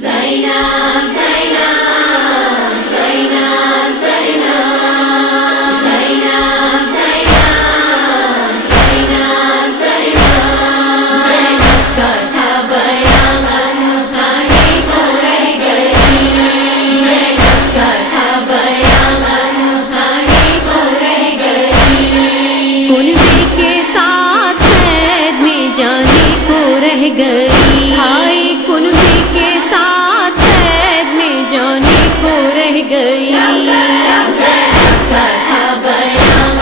زینب زینب زینب زینب زینب زینب زینب کا تھا بیان ہماری کو رہ گئی، زینب کا تھا بیان ہماری کو رہ گئی، کنبے کے ساتھ قید میں جانے کو رہ گئی، ہائے کنبے کے ساتھ قید میں جانے کو رہ گئی، زینب کا تھا بیان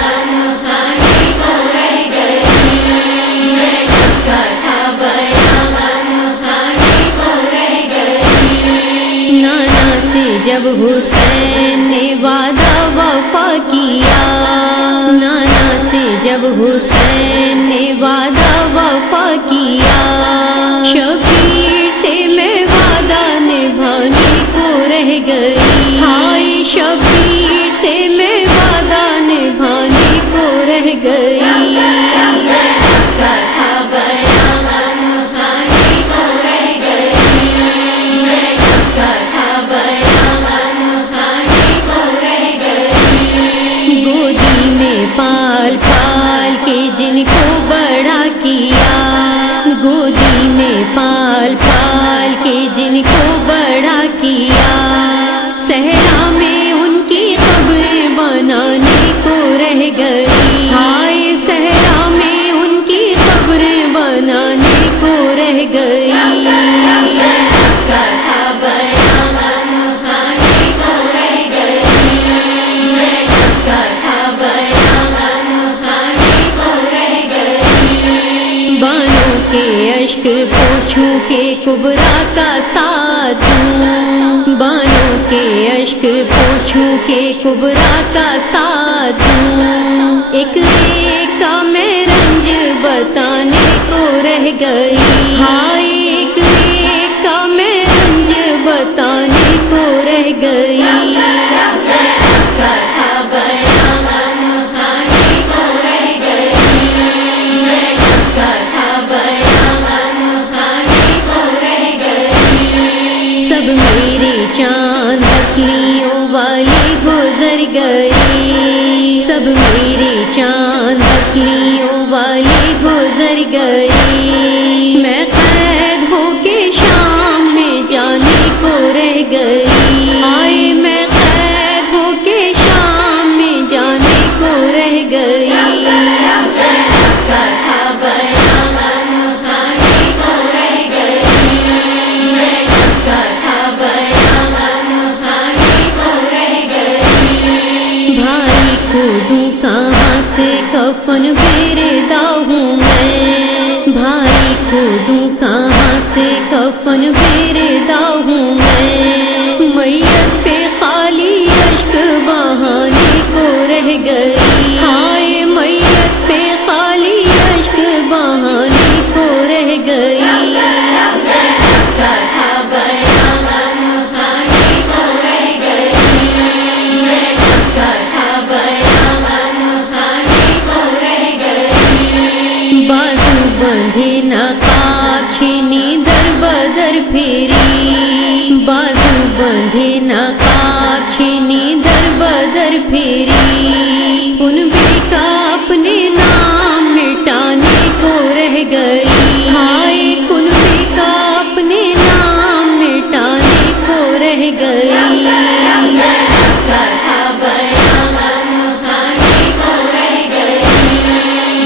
ہماری کو رہ گئی، زینب کا تھا بیان ہماری کو رہ گئی، نانا سے جب حسین نے وعدہ وفا کیا، نانا سے جب حسین نے وعدہ وفا کیا، شبیر سے میں وعدہ نبھانے کو رہ گئی، ہائے شبیر سے میں وعدہ نبھانے کو رہ گئی، زینب کا تھا بیان ہماری کو رہ گئی، زینب کا تھا بیان ہماری کو رہ گئی، گودی میں پال پال کے جن کو بڑا کیا، گودی میں پال پال کے جن کو بڑا کیا، صحرا میں ان کی قبریں بنانے کو رہ گئی، ہائے صحرا میں ان کی قبریں بنانے کو رہ گئی، زینب کا تھا بیان ہماری کو رہ گئی، زینب کا تھا بیان ہماری کو رہ گئی، بانوں کے اشک پوچھوں کے کبرا کا ساتھ دوں، بانوں کے اشک پوچھوں کے کبرا کا ساتھ دوں، ایک ایک کا میں رنج بتانے کو رہ گئی، ہائے ایک ایک کا میں رنج بتانے کو رہ گئی، زینب کا تھا بیان ہماری کو رہ گئی، زینب کا تھا بیان ہماری کو رہ گئی، سب میرے چاند ہنسلیوں والے گزر گئے، سب میرے چاند ہنسلیوں والے گزر گئے، میں قید ہو کے شام میں جانے کو رہ گئی، آئے میں قید ہو کے شام میں جانے کو رہ گئی، زینب کا تھا بیان ہماری کو رہ گئی، زینب کا تھا بیان ہماری کو رہ گئی، بھائی کو دوں کہاں سے کفن پیردا ہوں میں، بھائی کو دوں کہاں سے کفن پیردا ہوں میں، میت پہ خالی اشک بہانے کو رہ گئی، ہائے میت پہ خالی اشک بہانے کو رہ گئی، زینب کا تھا بیان ہماری کو رہ گئی، زینب کا تھا بیان ہماری کو رہ گئی، بازو بندھے نقاب چھینی در بدر پھیری، بازو بندھے نقاب چھینی در بدر پھیری، کنبے کا اپنے نام مٹانے کو رہ گئی، ہائے کنبے کا اپنے نام مٹانے کو رہ گئی، زینب کا تھا بیان ہماری کو رہ گئی،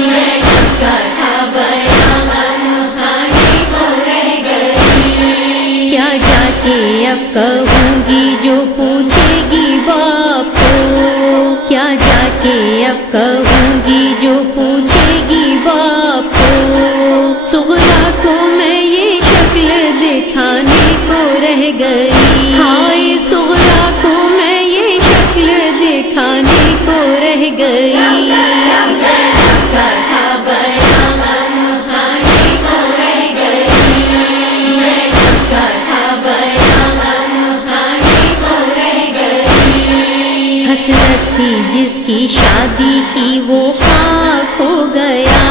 زینب کا تھا بیان ہماری کو رہ گئی، کیا جا کے اب کہوں گی جو پوچھے گی باپ کو، کیا جا کے اب کہوں گی جو پوچھے گی باپ کو، صغرا کو میں یہ شکل دکھانے کو رہ گئی، ہائے صغرا کو میں یہ شکل دکھانے کو رہ گئی، زینب کا تھا بیان ہماری کو رہ گئی، زینب کا تھا بیان ہماری کو رہ گئی، حسرت تھی جس کی شادی کی وہ خاک ہو گیا،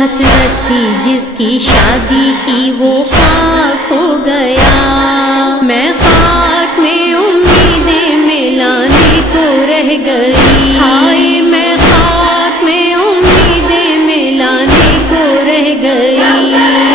حسرت تھی جس کی شادی کی وہ خاک ہو گیا، میں خاک میں امیدیں ملانے کو رہ گئی، ہائے میں خاک میں امیدیں ملانے کو رہ گئی۔